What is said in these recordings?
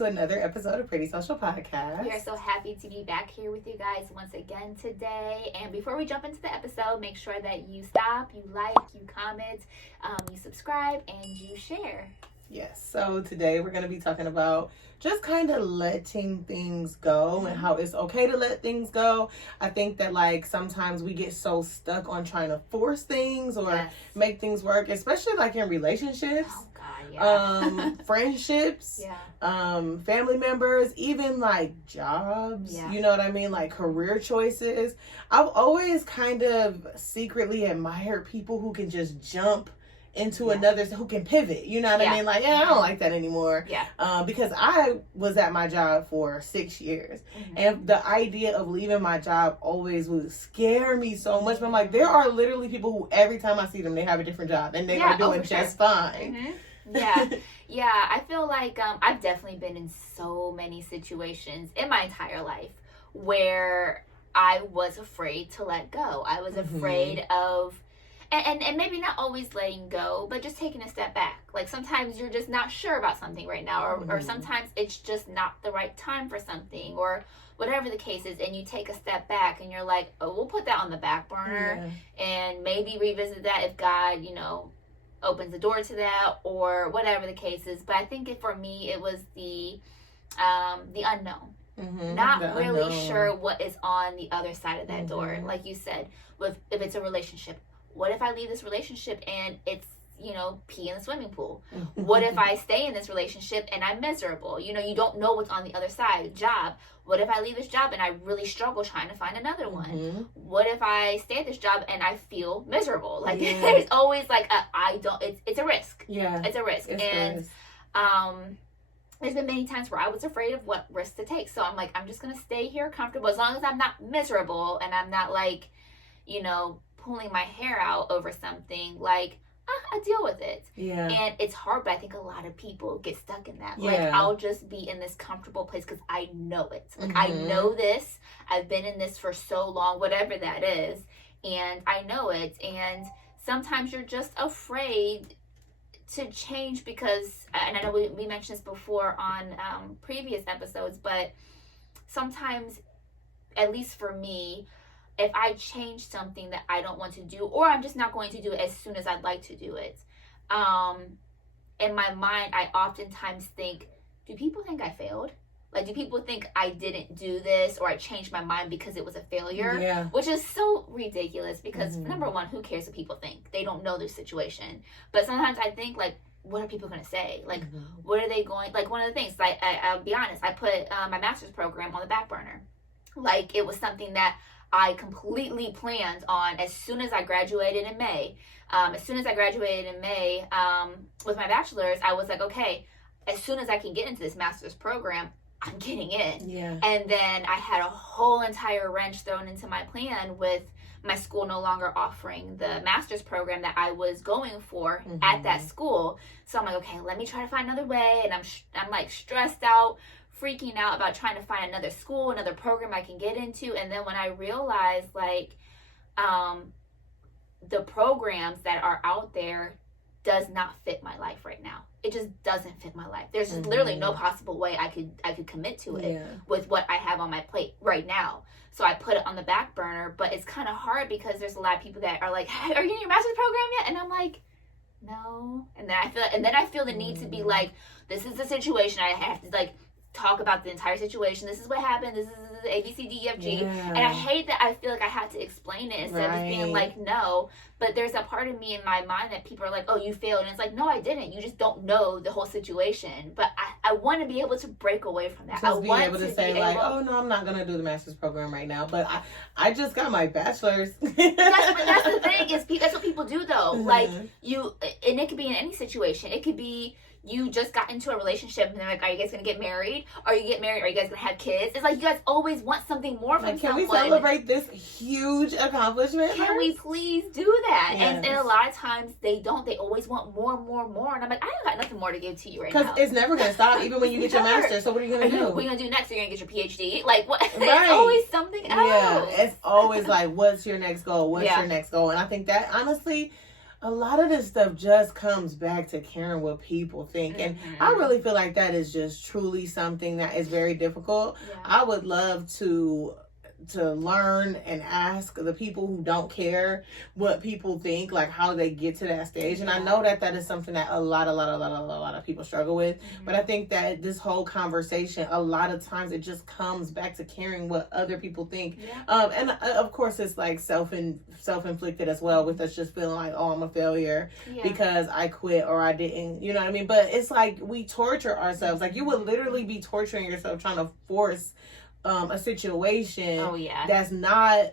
to another episode of Pretty Social Podcast. We are so happy to be back here with you guys once again today. And before we jump into the episode, make sure that you stop, you like, you comment, you subscribe, and you share. Yes, so today we're going to be talking about just kind of letting things go and how it's okay to let things go. I think that like sometimes we get so stuck on trying to force things or make things work, especially like in relationships. Oh God, yeah. Friendships, family members, even like jobs, you know what I mean? Like career choices. I've always kind of secretly admired people who can just jump into another, who can pivot, you know what I mean? Like, I don't like that anymore. Because I was at my job for 6 years, and the idea of leaving my job always would scare me so much. But I'm like, there are literally people who every time I see them, they have a different job and they are doing just fine. Yeah, I feel like I've definitely been in so many situations in my entire life where I was afraid to let go. I was afraid of and maybe not always letting go, but just taking a step back. Like sometimes you're just not sure about something right now, or sometimes it's just not the right time for something, or whatever the case is, and you take a step back and you're like, oh, we'll put that on the back burner and maybe revisit that if God, opens the door to that, or whatever the case is. But I think for me, it was the unknown. Not really unknown. Sure what is on the other side of that door. Like you said, if it's a relationship, what if I leave this relationship and it's, pee in the swimming pool? What if I stay in this relationship and I'm miserable? You don't know what's on the other side. Job. What if I leave this job and I really struggle trying to find another one? What if I stay at this job and I feel miserable? Like there's always like it's a risk. It's a risk. There's been many times where I was afraid of what risk to take. So I'm like, I'm just going to stay here comfortable as long as I'm not miserable and I'm not like, pulling my hair out over something. Like, I deal with it. And it's hard, but I think a lot of people get stuck in that. Like, I'll just be in this comfortable place because I know it. Like, I know this. I've been in this for so long, whatever that is. And I know it. And sometimes you're just afraid to change because, and I know we mentioned this before on previous episodes, but sometimes, at least for me, if I change something that I don't want to do, or I'm just not going to do it as soon as I'd like to do it, in my mind, I oftentimes think, do people think I failed? Like, do people think I didn't do this, or I changed my mind because it was a failure? Which is so ridiculous because, number one, who cares what people think? They don't know their situation. But sometimes I think, like, what are people going to say? Like, what are they going... Like, one of the things, like, I'll be honest, I put my master's program on the back burner. Like, it was something that I completely planned on as soon as I graduated in May. With my bachelor's, I was like, okay, as soon as I can get into this master's program, I'm getting in. And then I had a whole entire wrench thrown into my plan with my school no longer offering the master's program that I was going for at that school. So I'm like, okay, let me try to find another way. And I'm like stressed out, freaking out about trying to find another school, another program I can get into. And then when I realized, like, the programs that are out there does not fit my life right now. It just doesn't fit my life. There's just literally no possible way I could commit to it with what I have on my plate right now. So I put it on the back burner, but it's kind of hard because there's a lot of people that are like, hey, are you in your master's program yet? And I'm like, no. And then I feel the need to be like, this is the situation. I have to like talk about the entire situation. This is what happened. This is the A, B, C, D, E, F, G. And I hate that I feel like I had to explain it instead of just being like, no. But there's a part of me in my mind that people are like, oh, you failed. And it's like, no, I didn't. You just don't know the whole situation. But I want to be able to break away from that. Just be able to say like, oh, no, I'm not going to do the master's program right now. But I just got my bachelor's. That's the thing. That's what people do, though. Like, and it could be in any situation. It could be you just got into a relationship and they're like, are you guys going to get married? Are you get married? Are you guys going to have kids? It's like you guys always want something more from someone. Can we celebrate this huge accomplishment? Can we please do that? Yes. And a lot of times they don't. They always want more. And I'm like, I don't got nothing more to give to you right now. Because it's never going to stop, even when you get your master's. So what are you going to do? What are you going to do next? You're going to get your PhD? Like, what? It's always something else. Yeah, it's always like, what's your next goal? What's your next goal? And I think that, honestly, a lot of this stuff just comes back to caring what people think. And I really feel like that is just truly something that is very difficult. Yeah. I would love to learn and ask the people who don't care what people think, like how they get to that stage. And I know that is something that a lot of people struggle with. But I think that this whole conversation, a lot of times it just comes back to caring what other people think. And of course it's like self-inflicted as well, with us just feeling like, oh, I'm a failure because I quit or I didn't, you know what I mean? But it's like we torture ourselves. Like you would literally be torturing yourself trying to force a situation that's not,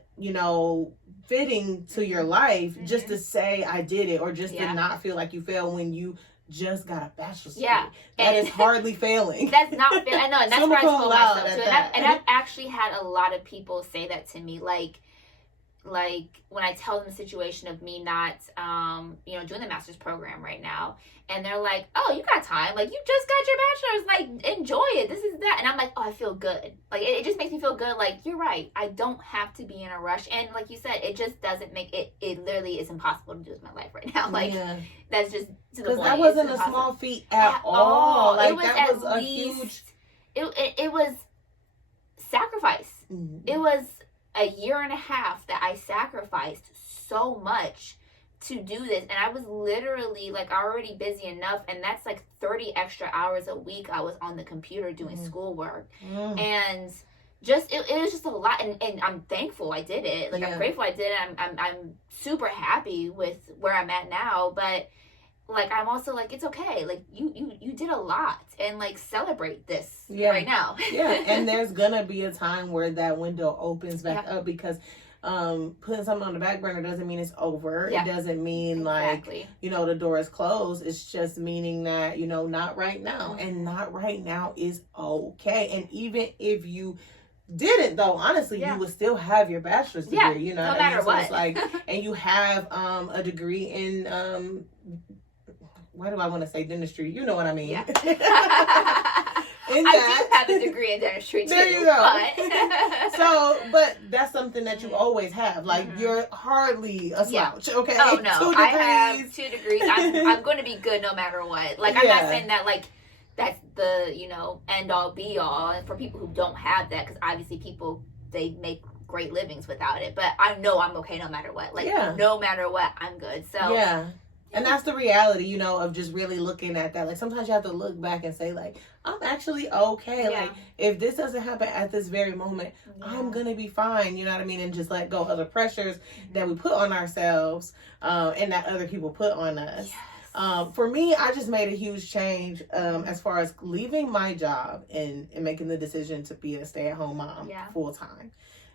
fitting to your life just to say I did it, or just to not feel like you failed when you just got a bachelor's degree. That is hardly failing. That's not failing. I know, and that's where I told myself too. And I've actually had a lot of people say that to me, like when I tell them the situation of me not, doing the master's program right now, and they're like, oh, you got time. Like, you just got your bachelor's. Like, enjoy it. This is that. And I'm like, oh, I feel good. Like, it just makes me feel good. Like, you're right. I don't have to be in a rush. And like you said, it just doesn't make it, it literally is impossible to do with my life right now. Like, that's just to the point. Because that wasn't a small feat at all. Like, that was a huge... It was sacrifice. It was a year and a half that I sacrificed so much to do this, and I was literally like already busy enough, and that's like 30 extra hours a week I was on the computer doing schoolwork, and just it was just a lot, and I'm thankful I did it. Like I'm grateful I did it. I'm super happy with where I'm at now, but like I'm also like, it's okay, like you did a lot, and like celebrate this right now. And there's gonna be a time where that window opens back up, because putting something on the back burner doesn't mean it's over. It doesn't mean like the door is closed. It's just meaning that not right now, and not right now is okay. And even if you didn't, though, honestly, you would still have your bachelor's degree. No matter what. It's like, and you have a degree in why do I want to say dentistry? You know what I mean. I do have a degree in dentistry too. There you go. But that's something that you always have. Like you're hardly a slouch. Okay. Oh no, I have 2 degrees. I'm going to be good no matter what. Like I'm not saying that like that's the end all be all. And for people who don't have that, because obviously people, they make great livings without it. But I know I'm okay no matter what. Like no matter what, I'm good. So and that's the reality, of just really looking at that. Like, sometimes you have to look back and say, like, I'm actually okay. Like, if this doesn't happen at this very moment, I'm going to be fine. You know what I mean? And just let go of the pressures that we put on ourselves and that other people put on us. For me, I just made a huge change as far as leaving my job and making the decision to be a stay-at-home mom full time.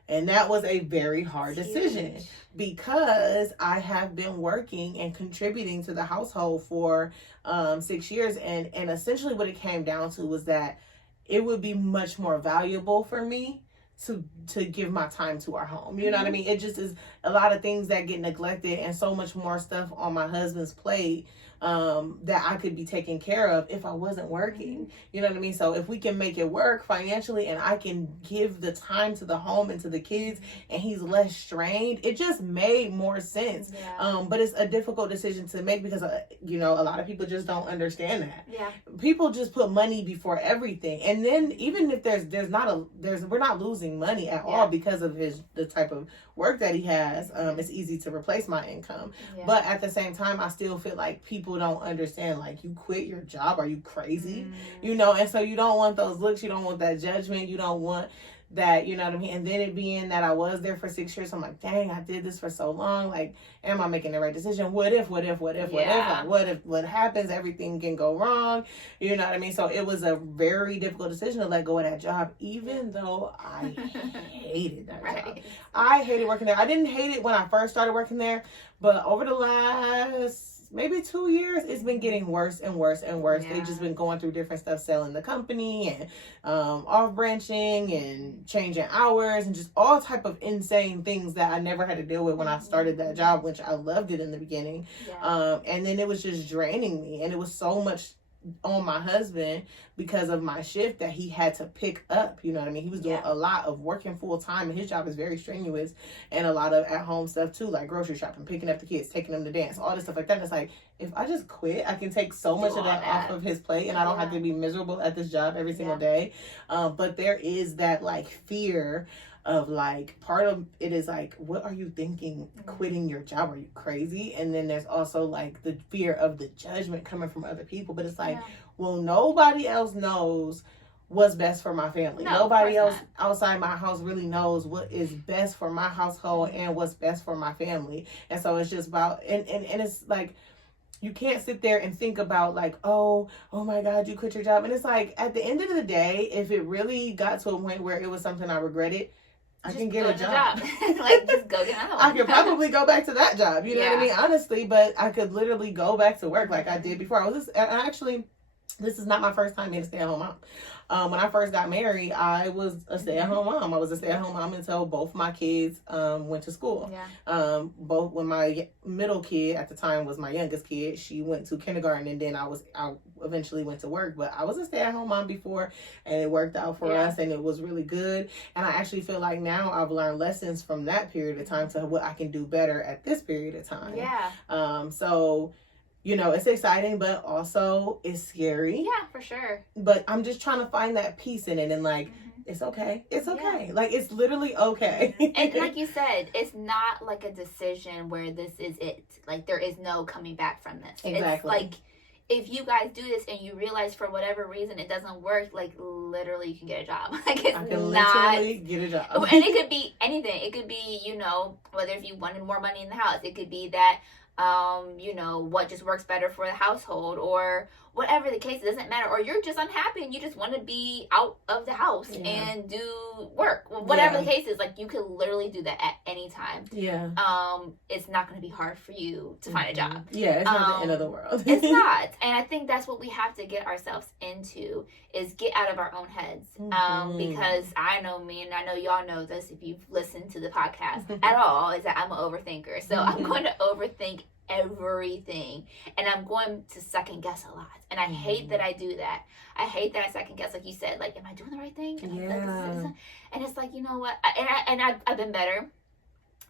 And that was a very hard decision because I have been working and contributing to the household for 6 years. And essentially what it came down to was that it would be much more valuable for me to give my time to our home. You know what I mean? It just is a lot of things that get neglected, and so much more stuff on my husband's plate that I could be taken care of if I wasn't working. You know what I mean? So if we can make it work financially, and I can give the time to the home and to the kids, and he's less strained, it just made more sense. But it's a difficult decision to make because a lot of people just don't understand that. People just put money before everything, and then even if we're not losing money at all because of the type of work that he has. It's easy to replace my income, but at the same time, I still feel like people don't understand, like, you quit your job, are you crazy? And so you don't want those looks, you don't want that judgment, you don't want that, you know what I mean? And then it being that I was there for 6 years, I'm like, dang, I did this for so long. Like, am I making the right decision? What if? Like, what if what happens? Everything can go wrong. You know what I mean? So it was a very difficult decision to let go of that job, even though I hated that job. I hated working there. I didn't hate it when I first started working there, but over the last maybe 2 years, it's been getting worse and worse and worse. They've just been going through different stuff, selling the company and off branching and changing hours and just all type of insane things that I never had to deal with when I started that job, which I loved it in the beginning. And then it was just draining me, and it was so much on my husband because of my shift that he had to pick up. You know what I mean? He was doing a lot of working full time, and his job is very strenuous, and a lot of at home stuff too, like grocery shopping, picking up the kids, taking them to dance, all this stuff like that. And it's like, if I just quit, I can take so much of that off of his plate, and I don't have to be miserable at this job every single day. But there is that like fear of like, part of it is like, what are you thinking quitting your job? Are you crazy? And then there's also like the fear of the judgment coming from other people. But it's like, well, nobody else knows what's best for my family. Nobody else outside my house really knows what is best for my household and what's best for my family. And so it's just about, and it's like, you can't sit there and think about like, oh my God, you quit your job. And it's like, at the end of the day, if it really got to a point where it was something I regretted, I can get a job. Like, just go get another one. I could probably go back to that job. You know what I mean? Honestly, but I could literally go back to work like I did before. This is not my first time being a stay-at-home mom. When I first got married, I was a stay-at-home mom. I was a stay-at-home mom until both my kids went to school. Both when my middle kid at the time was my youngest kid, she went to kindergarten, and then I eventually went to work. But I was a stay-at-home mom before, and it worked out for us, and it was really good. And I actually feel like now I've learned lessons from that period of time to what I can do better at this period of time. So, you know, it's exciting, but also it's scary. Yeah, for sure. But I'm just trying to find that peace in it, and like, it's okay. It's okay. Like, it's literally okay. And like you said, it's not like a decision where this is it. Like, there is no coming back from this. Exactly. It's like, if you guys do this and you realize for whatever reason it doesn't work, like, literally you can get a job. Like, it's I can literally get a job. And it could be anything. It could be, you know, whether if you wanted more money in the house, it could be that you know, what just works better for the household, or whatever the case, it doesn't matter. Or you're just unhappy and you just want to be out of the house and do work. Whatever the case is, like, you could literally do that at any time. It's not going to be hard for you to find a job. It's not the end of the world. It's not. And I think that's what we have to get ourselves into, is get out of our own heads. Because I know me, and I know y'all know this if you've listened to the podcast at all, is that I'm an overthinker. So I'm going to overthink everything, and I'm going to second guess a lot, and I hate that I do that. I hate that I second guess, like you said, like, am I doing the right thing? And it's like, you know what, I've been better.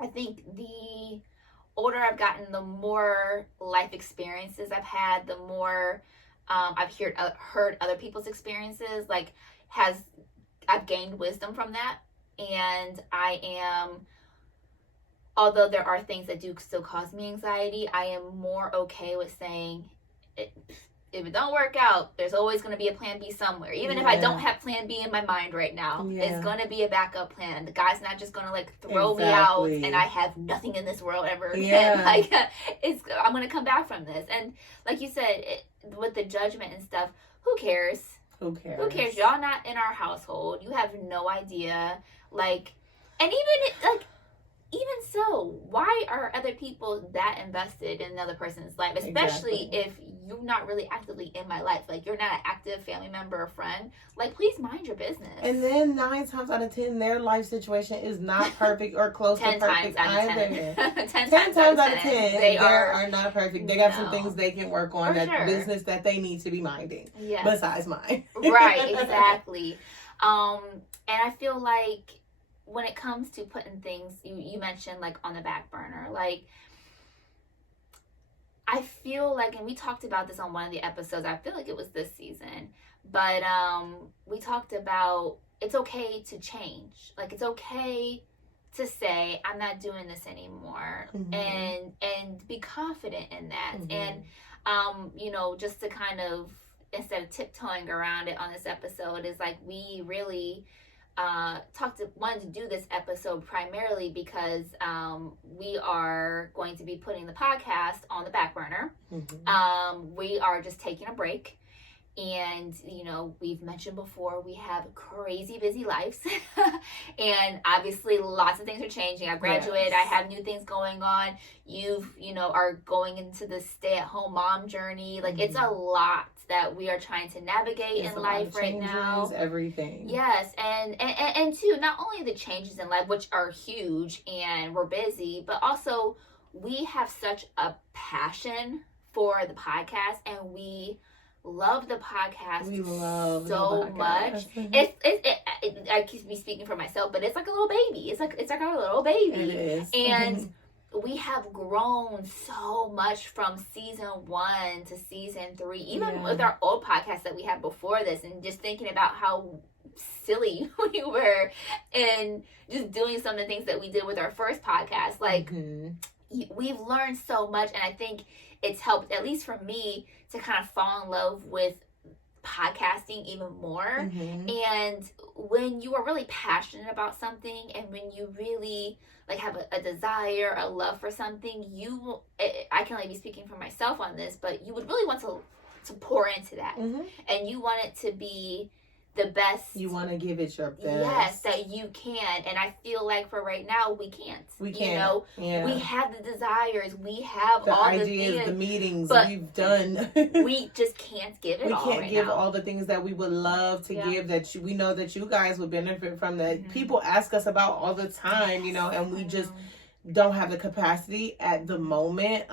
I think the older I've gotten, the more life experiences I've had, the more I've heard other people's experiences, like, I've gained wisdom from that. And I am, although there are things that do still cause me anxiety, I am more okay with saying, if it don't work out, there's always going to be a plan B somewhere. Even if I don't have plan B in my mind right now, it's going to be a backup plan. The guy's not just going to, like, throw me out and I have nothing in this world ever again. Like, I'm going to come back from this. And like you said, with the judgment and stuff, who cares? Who cares? Y'all not in our household. You have no idea. Like, and even so, why are other people that invested in another person's life? Especially if you're not really actively in my life. Like, you're not an active family member or friend. Like, please mind your business. And then 9 times out of 10, their life situation is not perfect or close to perfect either. 10 times out of 10, they are not perfect. They got some things they can work on, business that they need to be minding. Besides mine. Right, exactly. And I feel like when it comes to putting things, you mentioned, like, on the back burner, like, I feel like, and we talked about this on one of the episodes, I feel like it was this season, but we talked about it's okay to change. Like, it's okay to say, I'm not doing this anymore, and be confident in that. And, you know, just to kind of, instead of tiptoeing around it on this episode, is like, we really wanted to do this episode primarily because we are going to be putting the podcast on the back burner. We are just taking a break, and, you know, we've mentioned before, we have crazy busy lives and obviously lots of things are changing. I graduated, I have new things going on. You know, are going into the stay-at-home mom journey. Like, it's a lot that we are trying to navigate in life right now. Everything. Yes, and too, not only the changes in life, which are huge and we're busy, but also we have such a passion for the podcast, and we love the podcast. We love so much. I keep me speaking for myself, but it's like a little baby. It's like our little baby. It is. And we have grown so much from season 1 to season 3, even with our old podcasts that we had before this, and just thinking about how silly we were and just doing some of the things that we did with our first podcast. Like, we've learned so much, and I think it's helped, at least for me, to kind of fall in love with podcasting even more. And when you are really passionate about something, and when you really like have a desire, a love for something, I can be speaking for myself on this, but you would really want to pour into that, and you want it to be the best. You want to give it your best. Yes, that you can. And I feel like for right now, we can't. We can't. We have the desires. We have all the ideas, the meetings we've done. We just can't give it all. We can't give all the things that we would love to give, that we know that you guys would benefit from, that people ask us about all the time, and we just don't have the capacity at the moment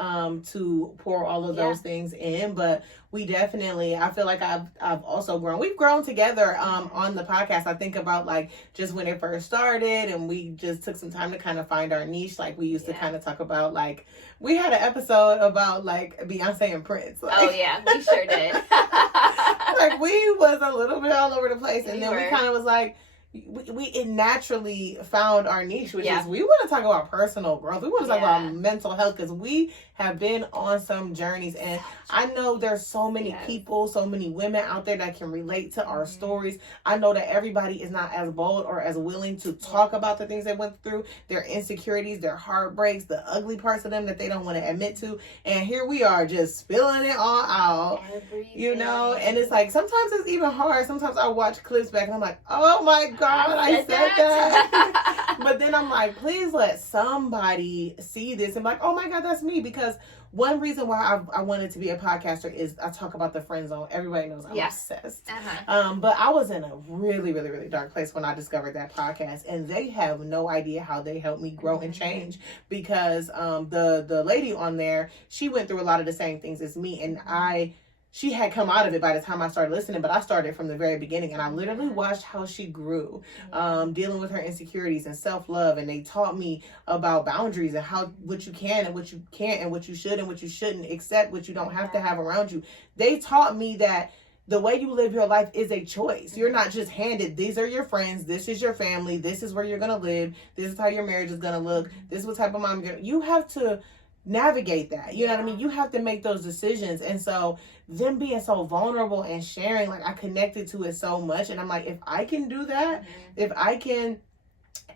to pour all of those things in. But we definitely, I feel like I've also grown. We've grown together on the podcast. I think about like just when it first started, and we just took some time to kind of find our niche. Like we used to kind of talk about, like, we had an episode about like Beyonce and Prince. Like, oh yeah, we sure did. Like we was a little bit all over the place, and then we kind of was like, it naturally found our niche, which is we want to talk about personal growth. We want to talk about mental health, because we have been on some journeys, and I know there's so many people, so many women out there that can relate to our stories. I know that everybody is not as bold or as willing to talk about the things they went through, their insecurities, their heartbreaks, the ugly parts of them that they don't want to admit to. And here we are just spilling it all out, and it's like, sometimes it's even hard. Sometimes I watch clips back and I'm like, oh my God, I said that. But then I'm like, please let somebody see this and be like, oh my God, that's me. Because one reason why I wanted to be a podcaster is I talk about the friend zone. Everybody knows I'm obsessed. But I was in a really, really, really dark place when I discovered that podcast, and they have no idea how they helped me grow and change, because the lady on there, she went through a lot of the same things as me, and she had come out of it by the time I started listening, but I started from the very beginning, and I literally watched how she grew, dealing with her insecurities and self-love. And they taught me about boundaries and what you can and what you can't, and what you should and what you shouldn't accept, what you don't have to have around you. They taught me that the way you live your life is a choice. You're not just handed, these are your friends, this is your family, this is where you're going to live, this is how your marriage is going to look, this is what type of mom you're going to... You have to navigate that, you know what I mean? You have to make those decisions. And so them being so vulnerable and sharing, like, I connected to it so much, and I'm like, if I can do that, if I can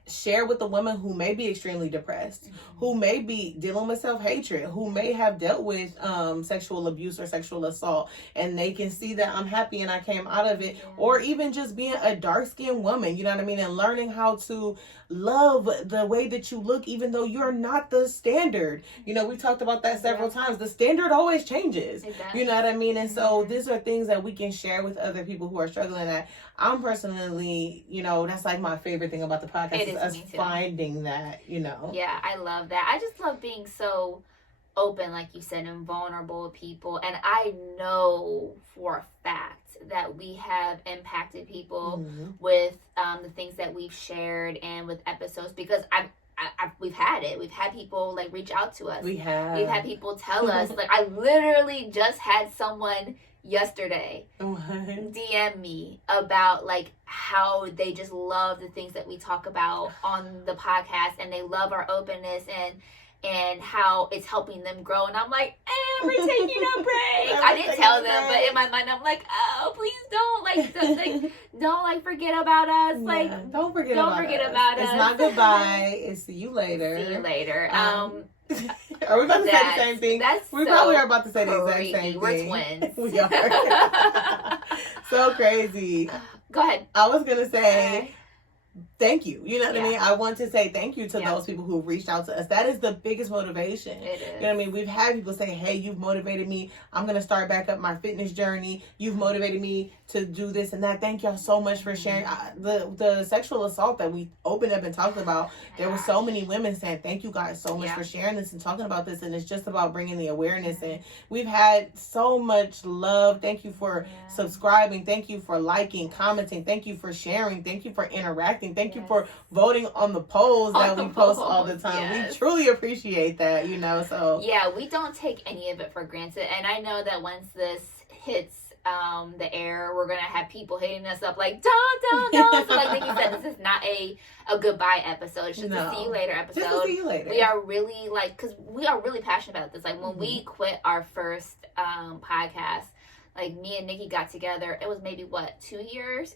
share with the women who may be extremely depressed, who may be dealing with self-hatred, who may have dealt with sexual abuse or sexual assault, and they can see that I'm happy and I came out of it, or even just being a dark-skinned woman, you know what I mean, and learning how to love the way that you look, even though you're not the standard. We talked about that several times. The standard always changes. You know what I mean? And so these are things that we can share with other people who are struggling. That I'm personally, that's like my favorite thing about the podcast, is us finding that, Yeah, I love that. I just love being so open, like you said, and vulnerable with people. And I know for a fact that we have impacted people with the things that we've shared and with episodes, because we've had it. We've had people like reach out to us. We've had people tell us, like, I literally just had someone yesterday DM me about like how they just love the things that we talk about on the podcast, and they love our openness and how it's helping them grow. And I'm like, we're taking a break. I didn't tell them, but in my mind, I'm like, oh, please don't forget about us. Like, don't forget about us. It's not goodbye. It's see you later. See you later. Are we about to say the same thing? We probably are about to say the exact same thing. We're twins. We are. So crazy. Go ahead. I was going to say... thank you. You know what I mean? I want to say thank you to Yeah. those people who reached out to us. That is the biggest motivation. It is. You know what I mean? We've had people say, hey, you've motivated me. I'm going to start back up my fitness journey. You've motivated me to do this and that. Thank y'all so much for sharing. The sexual assault that we opened up and talked about, there were so many women saying, thank you guys so much for sharing this and talking about this. And it's just about bringing the awareness in. We've had so much love. Thank you for subscribing. Thank you for liking, commenting. Thank you for sharing. Thank you for interacting. Thank you for voting on the polls that we post all the time. We truly appreciate that, you know. So yeah, we don't take any of it for granted. And I know that once this hits the air, we're gonna have people hitting us up like don't. So like Nikki said, this is not a goodbye episode. It's just a see you later episode. Just a see you later. We are really because we are really passionate about this. Like when we quit our first podcast, like me and Nikki got together, it was maybe 2 years?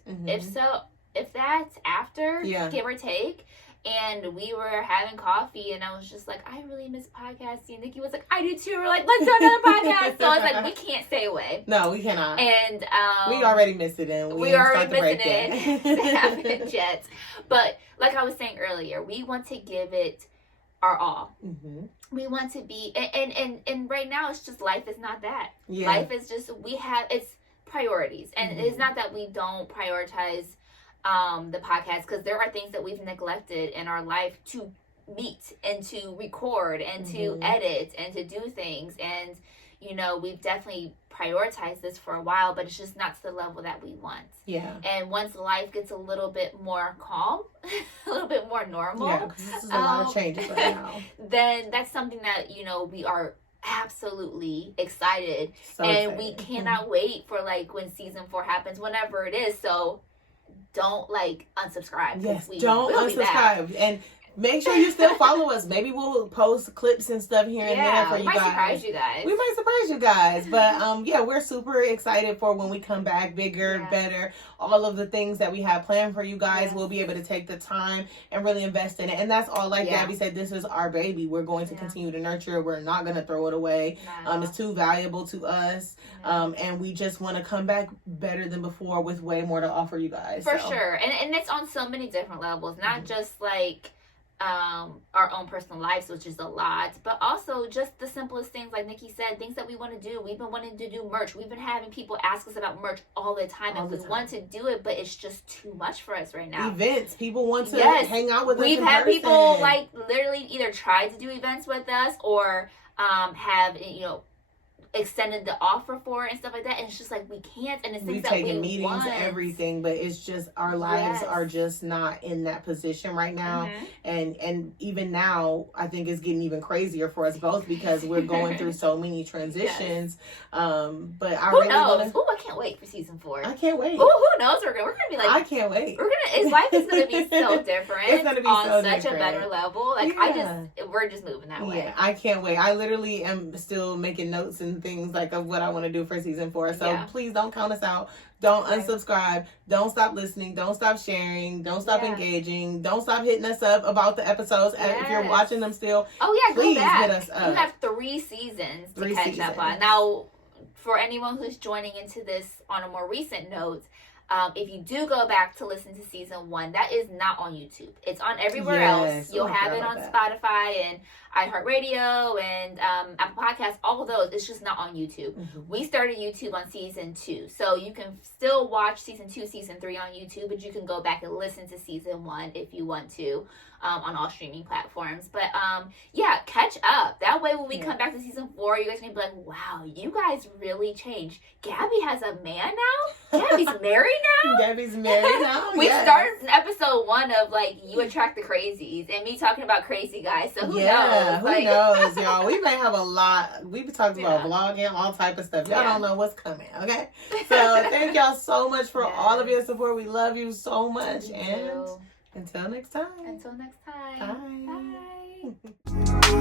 If that's after, give or take. And we were having coffee, and I was just like, I really miss podcasting. And Nikki was like, I do too. We're like, let's do another podcast. So it's like, we can't stay away. No, we cannot. And we already missed it, and we already missing it. It happened yet. But like I was saying earlier, we want to give it our all. We want to be, and right now it's just life is not that. Life is just it's priorities, and it's not that we don't prioritize the podcast, because there are things that we've neglected in our life to meet and to record and to edit and to do things. And you know, we've definitely prioritized this for a while, but it's just not to the level that we want. And once life gets a little bit more calm, a little bit more normal, this is a lot of changes right now, then that's something that, you know, we are absolutely excited, and we cannot wait for like when season 4 happens, whenever it is. So don't unsubscribe. Yes, don't unsubscribe. And make sure you still follow us. Maybe we'll post clips and stuff here and there for you guys. We might surprise you guys. But we're super excited for when we come back, bigger, better. All of the things that we have planned for you guys, we'll be able to take the time and really invest in it. And that's all, like Gabby said, this is our baby. We're going to continue to nurture it. We're not going to throw it away. It's too valuable to us. And we just want to come back better than before with way more to offer you guys. For sure. And it's on so many different levels, not just like our own personal lives, which is a lot, but also just the simplest things, like Nikki said, things that we want to do. We've been wanting to do merch. We've been having people ask us about merch all the time, and we want to do it, but it's just too much for us right now. Events, people want to hang out with us. We've had people like literally either try to do events with us or have, you know, extended the offer for it and stuff like that, and it's just like we can't. And it's things that we taken meetings, everything, but it's just our lives are just not in that position right now. And even now, I think it's getting even crazier for us both, because we're going through so many transitions. But I who knows? I can't wait for season 4. I can't wait. Who knows? We're gonna be like, I can't wait. Life is gonna be so different. It's gonna be on so such different. A better level. Like we're just moving that way. I can't wait. I literally am still making notes and things like of what I want to do for season 4. So please don't count us out. Don't unsubscribe. Don't stop listening. Don't stop sharing. Don't stop engaging. Don't stop hitting us up about the episodes. If you're watching them still, please go back. Hit us up. You have 3 seasons to catch up on. Now, for anyone who's joining into this on a more recent note, if you do go back to listen to season 1, that is not on YouTube. It's on everywhere else. You'll have it on Spotify and iHeartRadio and Apple Podcasts, all of those. It's just not on YouTube. We started YouTube on season 2. So you can still watch season 2, season 3 on YouTube, but you can go back and listen to season 1 if you want to on all streaming platforms. But catch up. That way when we come back to season 4, you guys can be like, wow, you guys really changed. Gabby has a man now? Gabby's married now? Gabby's married now? We started in episode 1 of like, you attract the crazies, and me talking about crazy guys. So who knows? Who knows, y'all? We may have a lot. We be talking about vlogging, all type of stuff. Y'all don't know what's coming, okay? So thank y'all so much for all of your support. We love you so much. And until next time. Bye.